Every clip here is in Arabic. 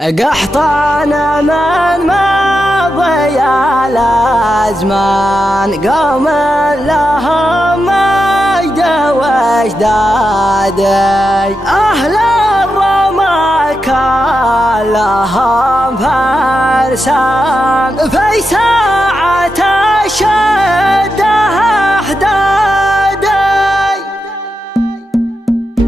قحطان من ماضي الأزمان قوم لهم مجد واجدادي أهل الرمى كان لهم فرسان في ساعة الشدة أحدادي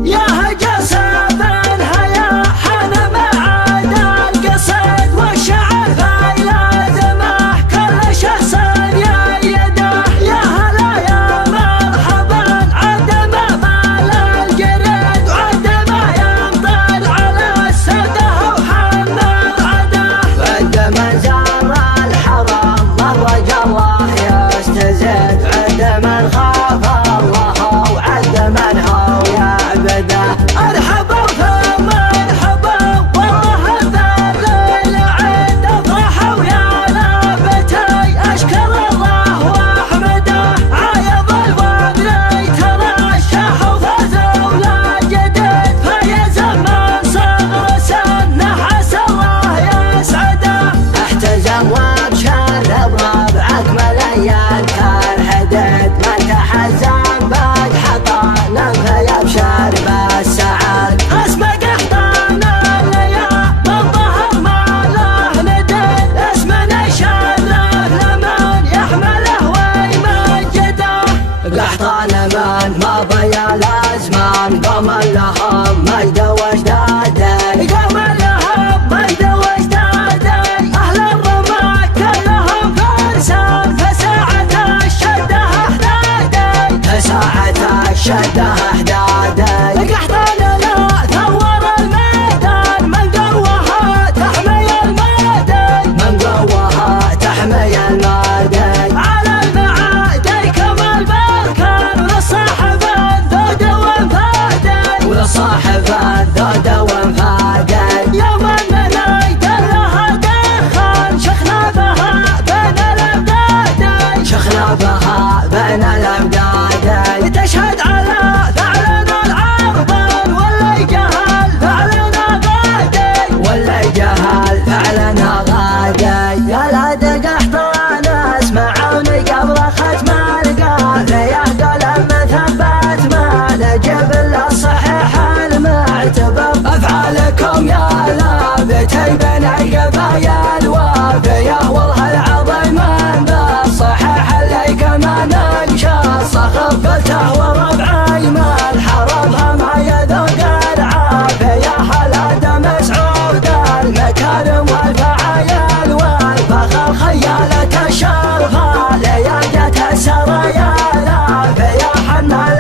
يا جسد هيا حن معاد القصيد والشعر في لازمه كل شخص يا يده يا هلا يا مرحبا عد ما مال الجريد وعد ما يمطر على السده وحن العده عد من زار الحرم مر جره يستزيد عد من خاف الله وعد من هو يعبده ارحبوا ثم ارحبوا والله هذا الليل عند افرحوا يا لابتي اشكر الله واحمده عايض الوادي ترشح وفازوا لا جديد فيز من صغر سنه عسى الله يسعده احتزم وابشر بربعك مليان كالحديد من تحزن بعد حطان فيبشر بالسعد اسمه قحطان الليال من ظهر ما له نديد اسمه نشرف لمن يحمله ويمجده قحطان من مضي الازمان قوم لهم مجد واجدادي قوم لهم مجد واجدادي اهل الرمى كلهم فرسان فساعة الشدة احدادي فساعة الشدة احدادي قحطان لا ثور الميدان من قوها تحمي المادي من قوها تحمي المادي على المعادي كما البركان وللصاحب ذود وانفادي وللصاحب ذود وانفادي يوم النلايد لها دخان شخنا بها بين الامداد شخنا بها بين الامداد تشهد على فعلنا العربان واللي جهل فعلنا غادي واللي جهل فعلنا غادي يا لاد قحطان اسمعوني قبل ختم القافية قلم مثبت ما نجيب الا الصحيح المعتبر افعالكم يا لابتي بين القبايا الوافية والله العظيم من بالصحيح اللي كما نقشى الصخر قلته وربعي ما الحرم ما يذوق العافية هلا مسعود المكارم والفعايل والفخر خيالة الشرفة لياقة السرايا العافية حنا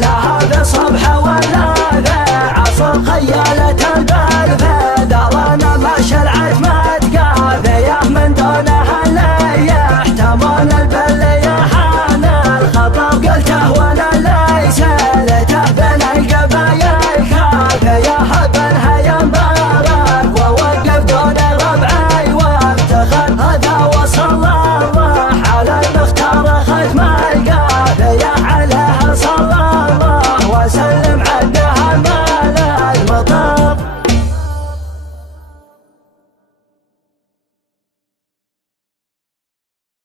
لها بصبح ولا